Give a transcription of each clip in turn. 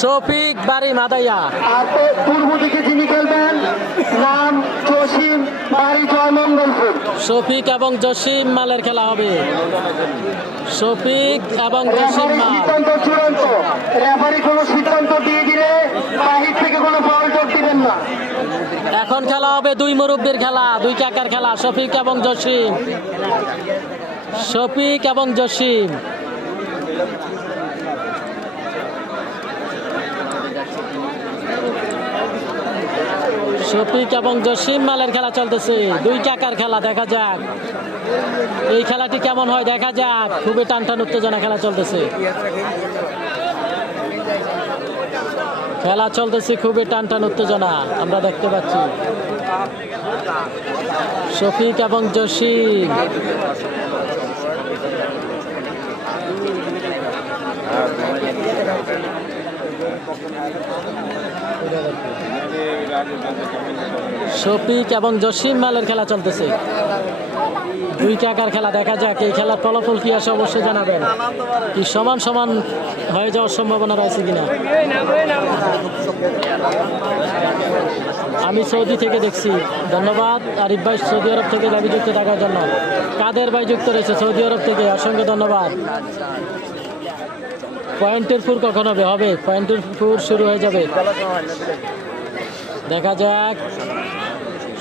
শফিক বাড়ি মাদাইয়া। পূর্ব দিকে যিনি খেলবেন নাম জসিম, বাড়ি জয়মঙ্গলপুর। শফিক এবং জসিম মালের খেলা হবে। শফিক এবং জসিম মাল। সিদ্ধান্ত চূড়ান্ত, রেফারি কোনো সিদ্ধান্ত দিয়ে দিলে বাহির থেকে কোনো ফাউল যোগ দিবেন না। এখন খেলা হবে দুই মুরব্বীর খেলা, দুই কাকার খেলা, শফিক এবং জসিম। শফিক এবং জসিম। শফিক এবং জসিম মালের খেলা চলতেছে, দুই কাকার খেলা। দেখা যাক এই খেলাটি কেমন হয়, দেখা যাক। খুবই টানটান উত্তেজনা খেলা চলতেছে, খেলা চলতেছে খুবই টানটান উত্তেজনা আমরা দেখতে পাচ্ছি। শফিক এবং জসিম। শফিক এবং জসিম মালের খেলা চলতেছে, দুই কাকার খেলা। দেখা যাক এই খেলার ফলাফল কি আসে, অবশ্যই জানাবেন। কি সমান সমান হয়ে যাওয়ার সম্ভাবনা রয়েছে কিনা। আমি সৌদি থেকে দেখছি। ধন্যবাদ আরিফ ভাই, সৌদি আরব থেকে দাবি যুক্ত থাকার জন্য। কাদের ভাই যুক্ত রয়েছে সৌদি আরব থেকে, অসংখ্য ধন্যবাদ। পয়েন্টের ফুর কখন হবে? হবে, পয়েন্টের ফুর শুরু হয়ে যাবে। দেখা যাক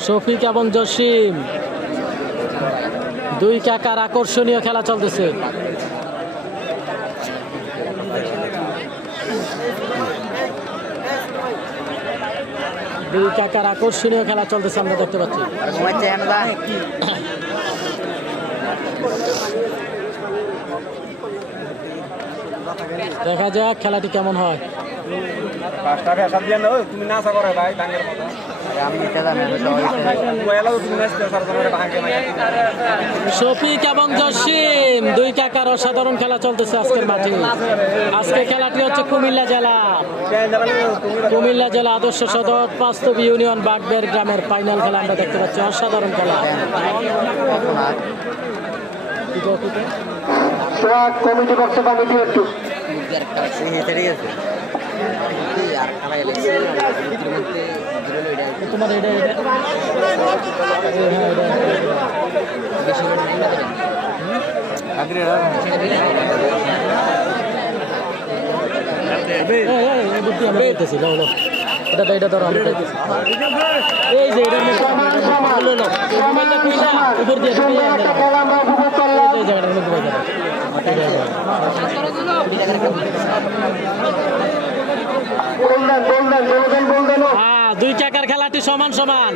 শফিক এবং জসিম, দুই কাকার আকর্ষণীয় খেলা চলতেছে। দুই কাকার আকর্ষণীয় খেলা চলতেছে আমরা দেখতে পাচ্ছি। দেখা যাক খেলাটি কেমন হয়। শফিক এবং জসিম, দুই কাকার অসাধারণ খেলা চলতেছে আজকের মাঠে। আজকে খেলাটি হচ্ছে কুমিল্লা জেলা আদর্শ সদর বাস্তব ইউনিয়ন বাগবের গ্রামের ফাইনাল খেলা আমরা দেখতে পাচ্ছি। অসাধারণ খেলা। কমিটি বক্স কমিটি একটু তোমার এটা এটা ধরো, এই যে এটা উপর দিয়ে জায়গাটার মধ্যে দুই কাকার খেলাটি সমান সমান।